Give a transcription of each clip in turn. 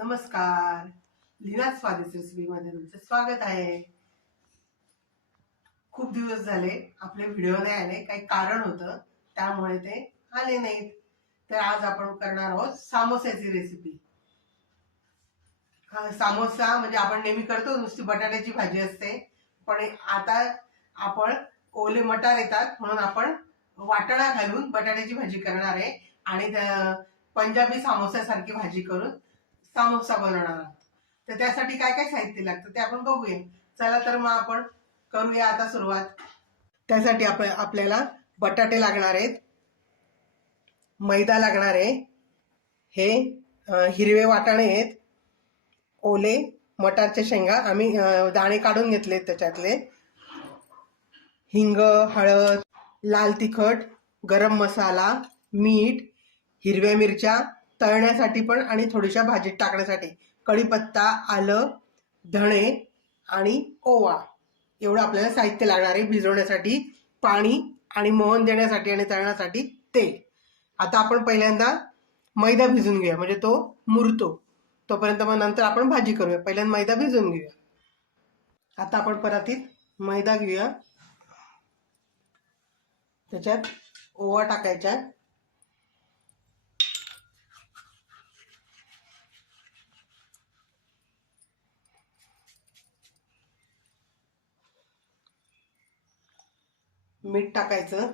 नमस्कार. लीना स्वादिष्ट रेसिपीमध्ये तुमचं स्वागत आहे. खूप दिवस झाले आपले व्हिडिओ नाही आले, काही कारण होतं त्यामुळे ते आले नाहीत. तर आज आपण करणार आहोत सामोस्याची रेसिपी. सामोसा म्हणजे आपण नेहमी करतो, नुसती बटाट्याची भाजी असते, पण आता आपण ओले मटार येतात म्हणून आपण वाटाणा घालून बटाट्याची भाजी करणार आहे आणि पंजाबी सामोस्यासारखी भाजी करून सामोसा बनवणार आहोत. तर त्यासाठी काय काय साहित्य लागतं ते आपण बघूया. चला तर मग आपण करूया आता सुरुवात. त्यासाठी आपल्याला बटाटे लागणार आहेत, मैदा लागणार आहे, हे हिरवे वाटाणे आहेत, ओले मटारच्या शेंगा आम्ही दाणे काढून घेतले त्याच्यातले, हिंग, हळद, लाल तिखट, गरम मसाला, मीठ, हिरव्या मिरच्या तळण्यासाठी पण आणि थोड्याशा भाजीत टाकण्यासाठी, कढीपत्ता, आलं, धणे आणि ओवा एवढं आपल्याला साहित्य लागणार आहे. भिजवण्यासाठी पाणी आणि मोहन देण्यासाठी आणि तळण्यासाठी तेल. आता आपण पहिल्यांदा मैदा भिजून घेऊया, म्हणजे तो मुरतो तोपर्यंत. मग नंतर आपण भाजी करूया. पहिल्यांदा मैदा भिजून घेऊया. आता आपण परातीत मैदा घेऊया, त्याच्यात ओवा टाकायचा, मीठ टाकायचं,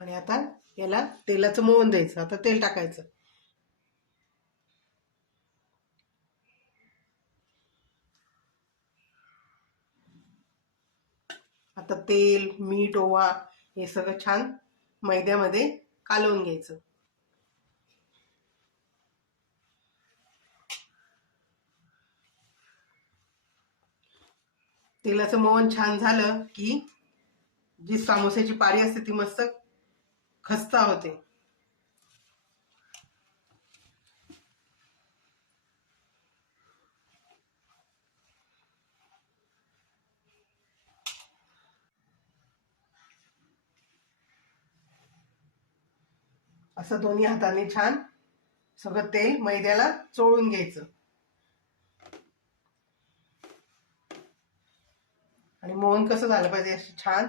आणि आता याला तेलाचं मोहन द्यायचं. आता तेल टाकायचं, आता तेल, मीठ, ओवा हे सगळं छान मैद्यामध्ये कालवून घ्यायचं. तेलाचं मोहन छान झालं की जी सामोस्याची पारी असते ती मस्त खस्ता होते. असं दोन्ही हातांनी छान सगळं तेल मैद्याला चोळून घ्यायचं आणि मोहन कसं झालं पाहिजे, अशी छान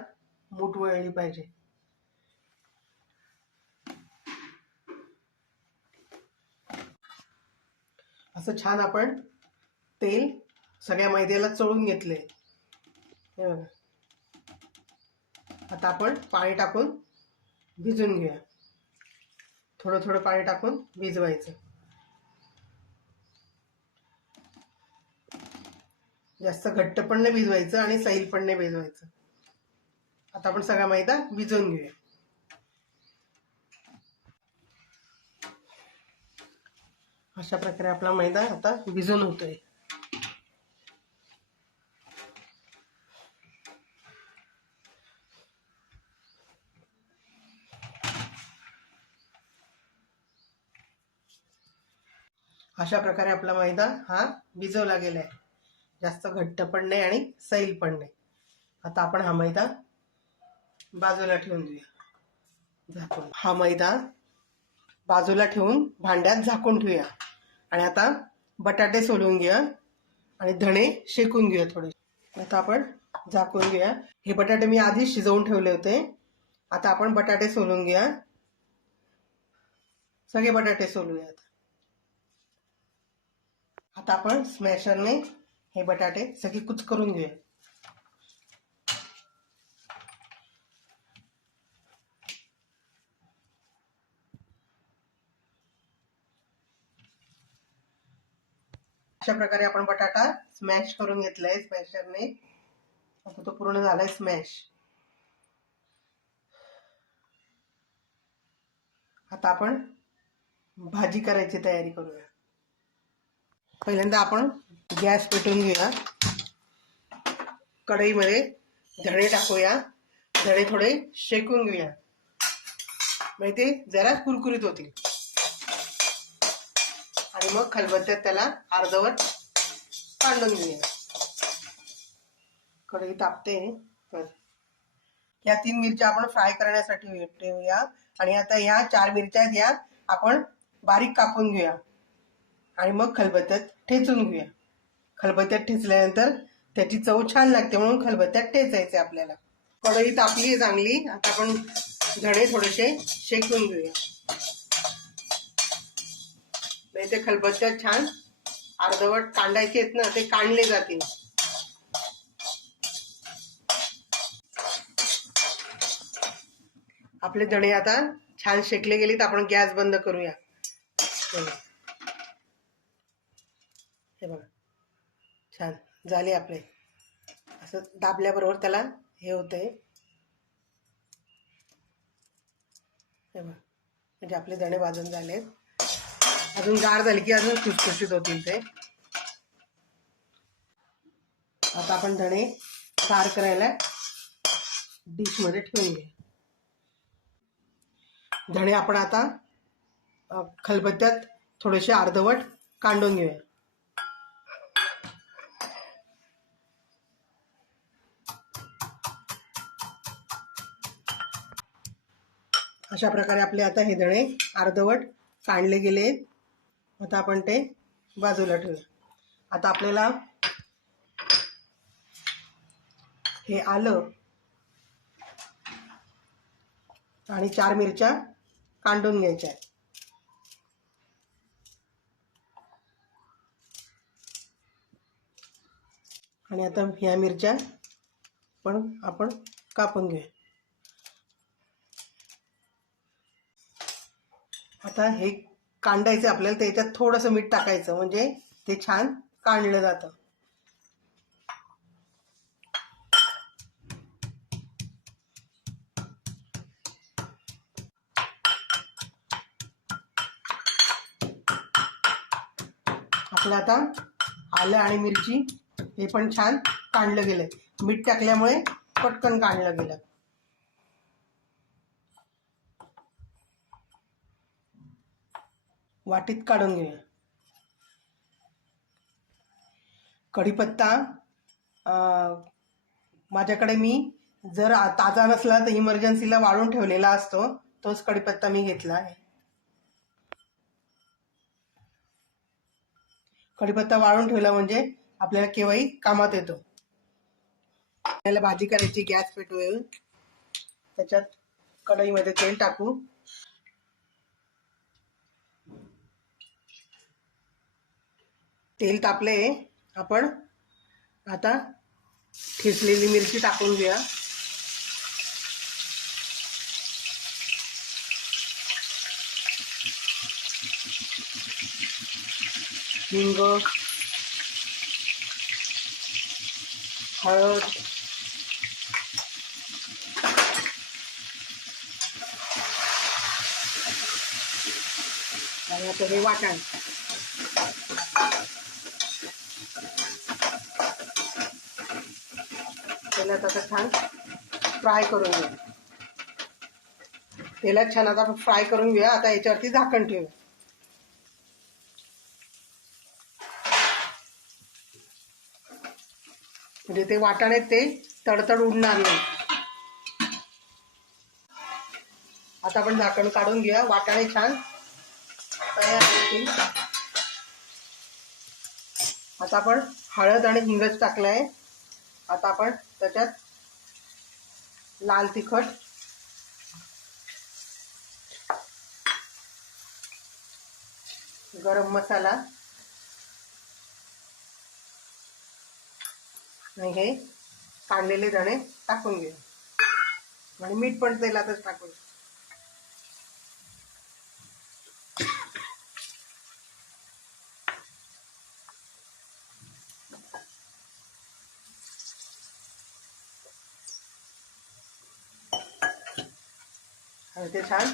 मूठ वळली पाहिजे. असं छान आपण तेल सगळ्या मैद्याला चोळून घेतले. आता आपण पाणी टाकून भिजून घेऊया. थोडं थोडं पाणी टाकून भिजवायचं. जास्त घट्ट पण नाही भिजवायचं आणि सैल पण नाही भिजवायचं. आता आपण सगळा मैदा भिजवून घेऊया. अशा प्रकारे आपला मैदा आता भिजून होतोय. अशा प्रकारे आपला मैदा हा भिजवला गेलाय. जास्त घट्ट पण नाही आणि सैल पण नाही. आता आपण हा मैदा बाजूला ठेवून देऊया झाकून. हा मैदा बाजूला ठेवून भांड्यात झाकून ठेवूया. आणि आता बटाटे सोलून घेऊया आणि धणे शेकून घेऊया थोडे. आता आपण झाकून घेऊया. हे बटाटे मी आधीच शिजवून ठेवले होते. आता आपण बटाटे सोलून घेऊया. सगळे बटाटे सोलूयात. आता आपण स्मॅशरने हे बटाटे सगळे कुच करून घेऊया. अशा प्रकारे आपण बटाटा स्मॅश करून घेतलाय स्मॅशरने. आता तो पूर्ण झालाय स्मॅश. आता आपण भाजी करायची तयारी करूया. पहिल्यांदा आपण गॅस पेटवून घेऊया. कढईमध्ये धणे टाकूया. धणे थोडे शेकून घेऊया, म्हणजे ते जरा कुरकुरीत होतील. आणि मग खलबत्त्यात त्याला अर्धवट काढून घेऊया. कढई तापते. तर या 3 मिरच्या आपण फ्राय करण्यासाठी ठेवूया. आणि आता ह्या 4 मिरच्या या आपण बारीक कापून घेऊया आणि मग खलबत्त्यात ठेचून घेऊया. खलबत्त्यात ठेचल्यानंतर त्याची चव छान लागते, म्हणून खलबत्त्यात ठेचायचे आपल्याला. कढई तापली आहे चांगली. आता आपण धणे थोडेसे शेकून घेऊया, नाही ते खलबत्त्यात छान अर्धवट कांडायचे आहेत ना, ते काढले जातील. आपले धणे आता छान शेकले गेलेत. आपण गॅस बंद करूया. हे बघा छान झाले आपले. असं दाबल्याबरोबर त्याला हे होतंय. हे बघा म्हणजे आपले धणे भाजून झालेत. अजून गार झाले की अजून खुसखुशीत होतील ते. आता आपण धणे गार करायला डिश मध्ये ठेवून घ्या. धणे आपण आता खलबत्त्यात थोडेसे अर्धवट कांडून घेऊया. अशा प्रकारे आपले आता हे धणे अर्धवट काढले गेले. आता आपण ते बाजूला ठेवूया. आता आपल्याला हे आलं आणि 4 मिरच्या काढून घ्यायच्या आहेत. आणि आता ह्या मिरच्या पण आपण कापून घेऊया. आता हे कांडायचं आपल्याला, त्याच्यात थोडंसं मीठ टाकायचं म्हणजे ते छान काढलं जातं. आपलं आता आलं आणि मिरची हे पण छान काढलं गेलं. मीठ टाकल्यामुळे पटकन काढलं गेलं. वाटीत काढून घेऊया. कढीपत्ता माझ्याकडे मी जर ताजा नसला तर इमर्जन्सीला वाळून ठेवलेला असतो, तोच कढीपत्ता मी घेतला आहे. कढीपत्ता वाळून ठेवला म्हणजे आपल्याला केव्हाही कामात येतो. आपल्याला भाजी करायची. गॅस पेटवूया. त्याच्यात कढईमध्ये तेल टाकू. तेल तापले. आपण आता ठेचलेली मिरची टाकून घेऊया. हिंग, हळद, आणि आता हे वाटण. तेलात आता छान फ्राय करून घेऊया. तेलात छान आता फ्राय करून घेऊया. आता याच्यावरती झाकण ठेवूया. म्हणजे ते वाटाणे ते तडतड उडणार नाही. आता आपण झाकण काढून घेऊया. वाटाणे छान तयार होतील. आता आपण हळद आणि हिंगच टाकलाय. आता आपण त्याच्यात लाल तिखट, गरम मसाला आणि हे काढलेले धणे टाकून घेऊ. आणि मीठ पण तेलातच टाकून. आणि ते छान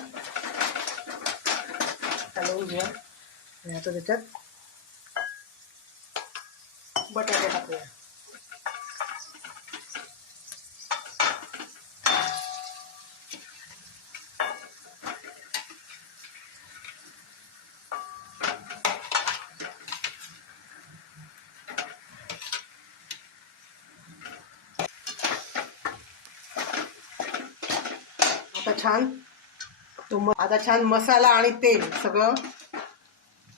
हलवून घेऊया. आणि आता त्याच्यात बटाटे टाकूया. आता छान मसाला आणि तेल सगळं,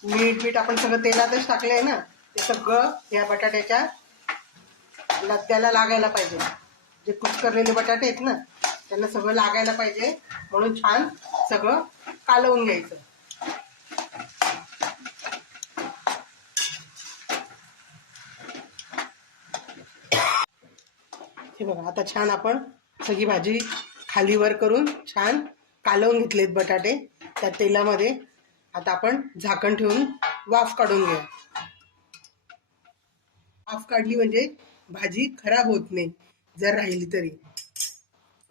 मीठ बीठ आपण सगळं तेलातच टाकलंय ना, ते सगळं या बटाट्याच्या लद्द्याला लागायला पाहिजे. जे कुस्करलेले बटाटे आहेत ना त्यांना सगळं लागायला पाहिजे, म्हणून छान सगळं कालवून घ्यायचं. हे बघा, आता छान आपण सगळी भाजी खाली वर करून छान कालवून घेतलेत बटाटे त्या तेलामध्ये. आता आपण झाकण ठेवून वाफ काढून घेऊया. वाफ काढली म्हणजे भाजी खराब होत नाही जर राहिली तरी,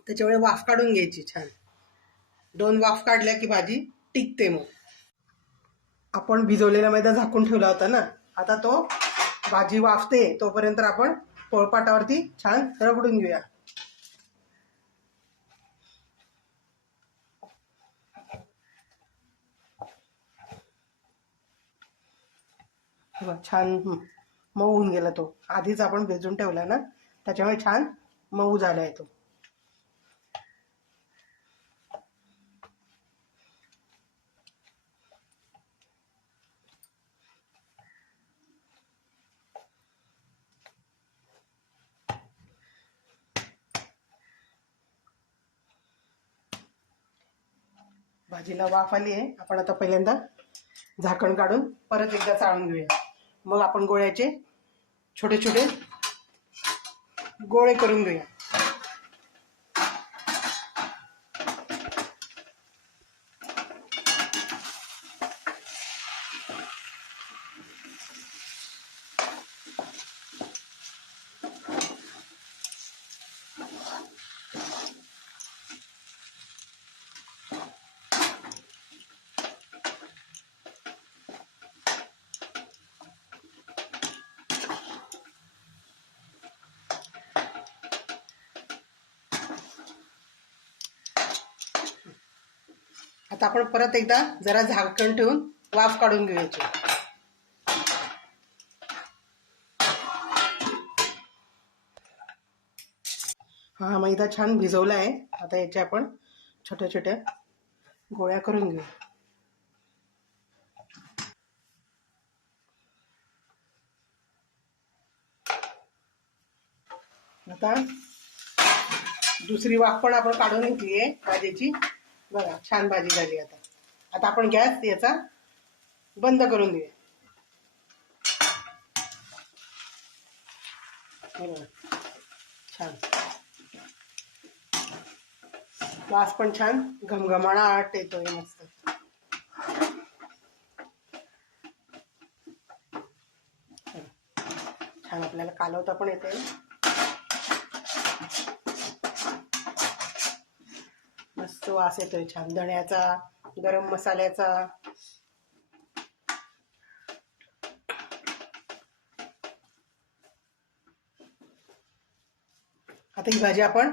त्याच्यामुळे वाफ काढून घ्यायची छान. 2 वाफ काढल्या की भाजी टिकते. मग आपण भिजवलेला मैदा झाकून ठेवला होता ना, आता तो भाजी वाफते तोपर्यंत आपण पोळपाटावरती छान रगडून घेऊया. छान मऊ होऊन गेला तो, आधीच आपण भिजून ठेवला ना त्याच्यामुळे छान मऊ झालाय तो. भाजीला वाफ आली आहे. आपण आता पहिल्यांदा झाकण काढून परत एकदा चाळून घेऊया. मग आपण गोळ्याचे छोटे छोटे गोळे करून घेऊया. आता आपण परत एकदा जरा झाकण ठेवून वाफ काढून घ्यायची. हा मैदा छान भिजवला आहे. आता याच्या आपण छोट्या छोट्या गोळ्या करून घेऊ. आता दुसरी वाफ पण आपण काढून घेतली आहे भाजीची. बघा, छान भाजी झाली. आता आपण गॅस याचा बंद करून देऊया. छान वास पण छान घमघमाट येतोय मस्त. छान आपल्याला कालवता पण येते. मस्त वास येतोय छान धण्याचा, गरम मसाल्याचा. आता ही भाजी आपण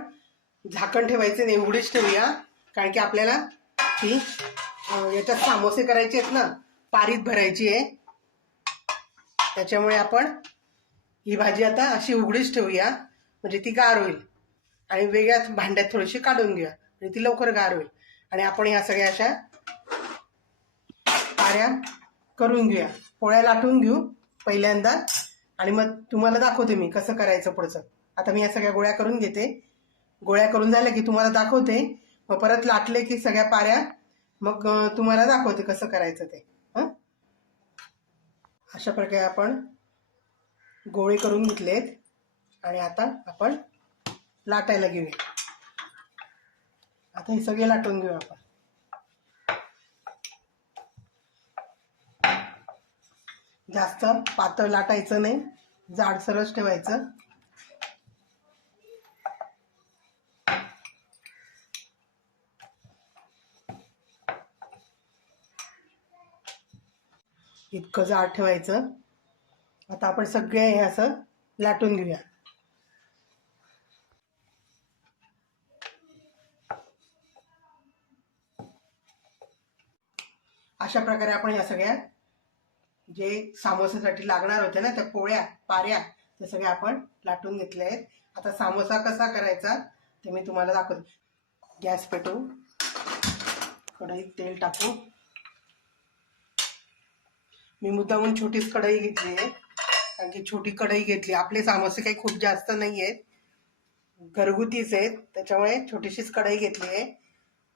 झाकण ठेवायचे नाही, उघडीच ठेवूया, कारण की आपल्याला ती याच्यात सामोसे करायचे आहेत ना, पारीत भरायची आहे. त्याच्यामुळे आपण ही भाजी आता अशी उघडीच ठेवूया, म्हणजे ती गार होईल. आणि वेगळ्याच भांड्यात थोडीशी काढून घेऊया, म्हणजे ती लवकर गार होईल. आणि आपण ह्या सगळ्या अशा पाऱ्या करून घेऊया. पोळ्या लाटून घेऊ पहिल्यांदा, आणि मग तुम्हाला दाखवते मी कसं करायचं पुढचं. आता मी या सगळ्या गोळ्या करून घेते. गोळ्या करून झाल्या की तुम्हाला दाखवते. मग परत लाटले की सगळ्या पाऱ्या मग तुम्हाला दाखवते कसं करायचं ते. अशा प्रकारे आपण गोळे करून घेतलेत आणि आता आपण लाटायला घेऊया. आता हे सगळे लाटून घेऊया आपण. जास्त पातळ लाटायचं नाही, जाडसरच ठेवायचं. इतकं जाड ठेवायचं. आता आपण सगळे हे असं लाटून घेऊया. अशा प्रकारे आपण ह्या सगळ्या जे सामोसासाठी लागणार होते ना, त्या पोळ्या पाऱ्या, त्या सगळ्या आपण लाटून घेतल्या आहेत. आता सामोसा कसा करायचा ते मी तुम्हाला दाखवते. गॅस पेटवू, कढईत तेल टाकू. मी मुद्दामून छोटीच कढई घेतली आहे, कारण की छोटी कढई घेतली. आपले सामोसे काही खूप जास्त नाही आहेत, घरगुतीच आहेत, त्याच्यामुळे छोटीशीच कढई घेतली आहे.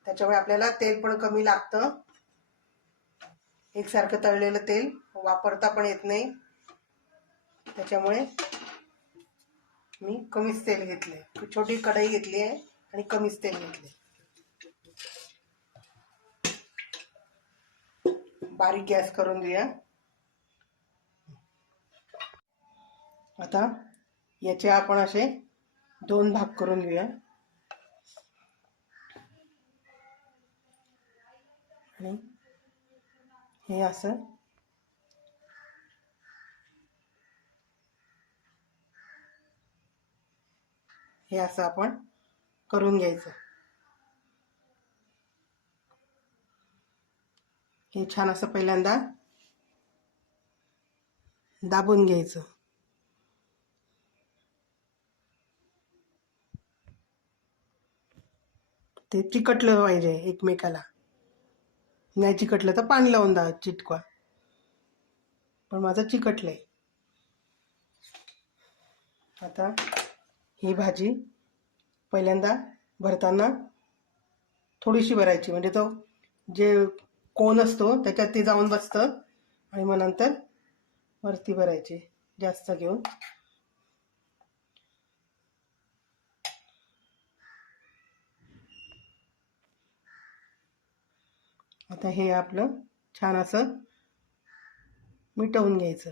त्याच्यामुळे आपल्याला तेल पण कमी लागतं. एकसारखं तळलेलं तेल वापरता पण येत नाही, त्याच्यामुळे मी कमीच तेल घेतले. छोटी कढई घेतली आहे आणि कमीच तेल घेतले. बारीक गॅस करून घेऊया. आता याचे आपण असे 2 भाग करून घेऊया आणि हे असं आपण करून घ्यायचं. हे छान असं पहिल्यांदा दाबून घ्यायचं. ते चिकटलं पाहिजे एकमेकाला. नाही चिकटलं तर पाणी लावून चिटकवा. पण माझं चिकटलंय. आता ही भाजी पहिल्यांदा भरताना थोडीशी भरायची, म्हणजे तो जे कोन असतो त्याच्यात ते जाऊन बसतं, आणि मग नंतर वरती भरायची जास्त घेऊन. आता हे आपलं छान असं मिटवून घ्यायचं.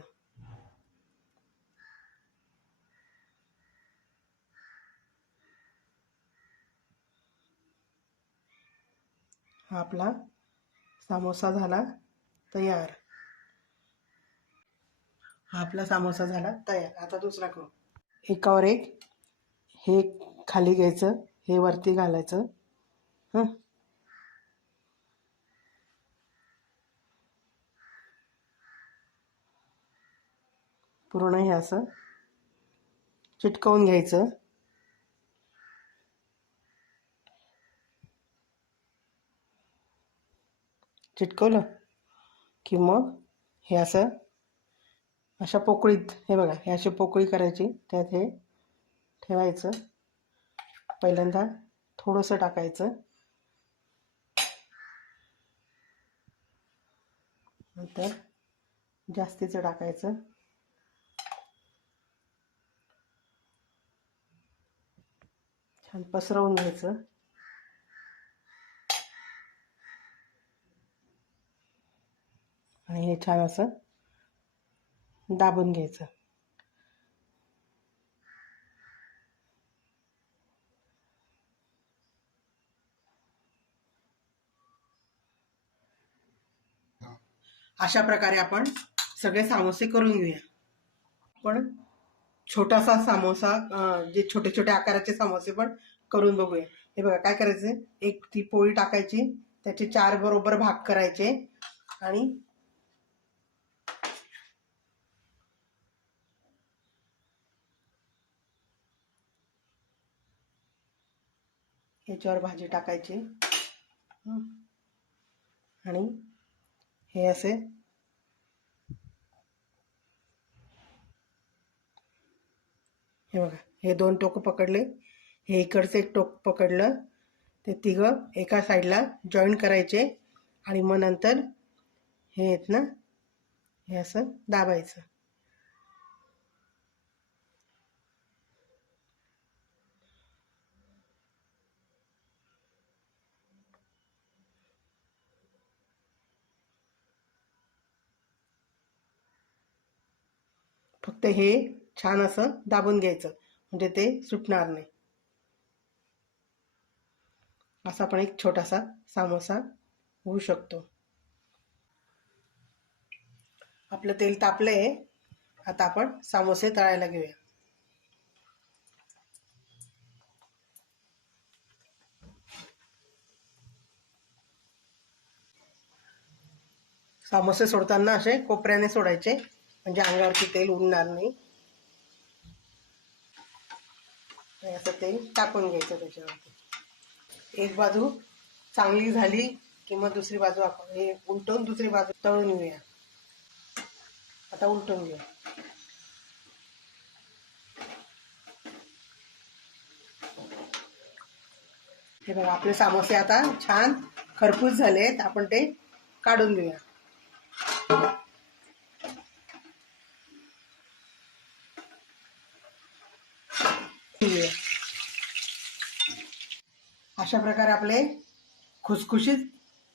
हा आपला सामोसा झाला तयार. हा आपला सामोसा झाला तयार. आता दुसरा करू. एकावर एक हे खाली घ्यायचं, हे वरती घालायचं. पूर्ण हे असं चिटकवून घ्यायचं. चिटकवलं की मग हे असं अशा पोकळीत, हे बघा, हे अशी पोकळी करायची, त्यात हे ठेवायचं. पहिल्यांदा थोडंसं टाकायचं, नंतर जास्तीचं टाकायचं. छान पसरवून घ्यायचं. आणि हे छान असं दाबून घ्यायचं. अशा प्रकारे आपण सगळे सामोसे करून घेऊया. पण छोटासा सामोसा, जे छोटे छोटे आकाराचे सामोसे पण करून बघूया. हे बघा, काय करायचं, एक ती पोळी टाकायची, त्याचे 4 बरोबर भाग करायचे, आणि याच्यावर भाजी टाकायची, आणि हे असे हे बघा, हे 2 टोक पकडले, हे इकडचं एक टोक पकडलं, ते तिघं एका साईडला जॉईन करायचे, आणि मग नंतर हे आहेत ना, हे असं दाबायचं. फक्त हे छान असं दाबून घ्यायचं, म्हणजे ते सुटणार नाही. असा पण एक छोटासा सामोसा होऊ शकतो. आपलं तेल तापलंय, आता आपण सामोसे तळायला घेऊया. सामोसे सोडताना असे कोपऱ्याने सोडायचे, म्हणजे अंगावरती तेल उडणार नाही. असं तेल टाकून घ्यायचं त्याच्यावरती. एक बाजू चांगली झाली की मग दुसरी बाजू आपण हे उलटवून दुसरी बाजू तळून घेऊया. आता उलटून घेऊया. हे बघा आपले समोसे आता छान खरपूस झालेत. आपण ते काढून घेऊया. अशा प्रकारे आपले खुसखुशीत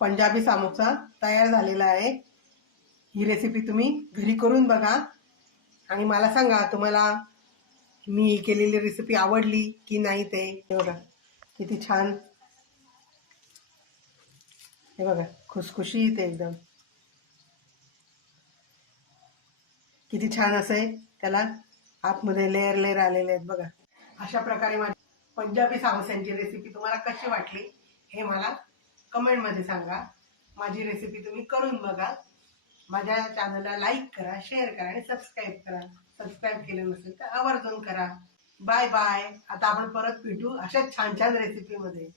पंजाबी समोसा तयार झालेला आहे. ही रेसिपी तुम्ही घरी करून बघा आणि मला सांगा तुम्हाला मी केलेली रेसिपी आवडली की नाही ते. हे बघा किती छान, हे बघा खुसखुशीत एकदम, किती छान असे त्याला आतमध्ये लेअर लेअर आलेले आहेत बघा. अशा प्रकारे माझी पंजाबी समोस्यांची रेसिपी तुम्हाला कशी वाटली हे मला कमेंटमध्ये सांगा. माझी रेसिपी तुम्ही करून बघा. माझ्या चॅनलला लाईक करा, शेअर करा आणि सबस्क्राईब करा. सबस्क्राईब केलं नसेल तर आवर्जून करा. Bye bye. आता आपण परत भेटू अशाच छान छान रेसिपीमध्ये.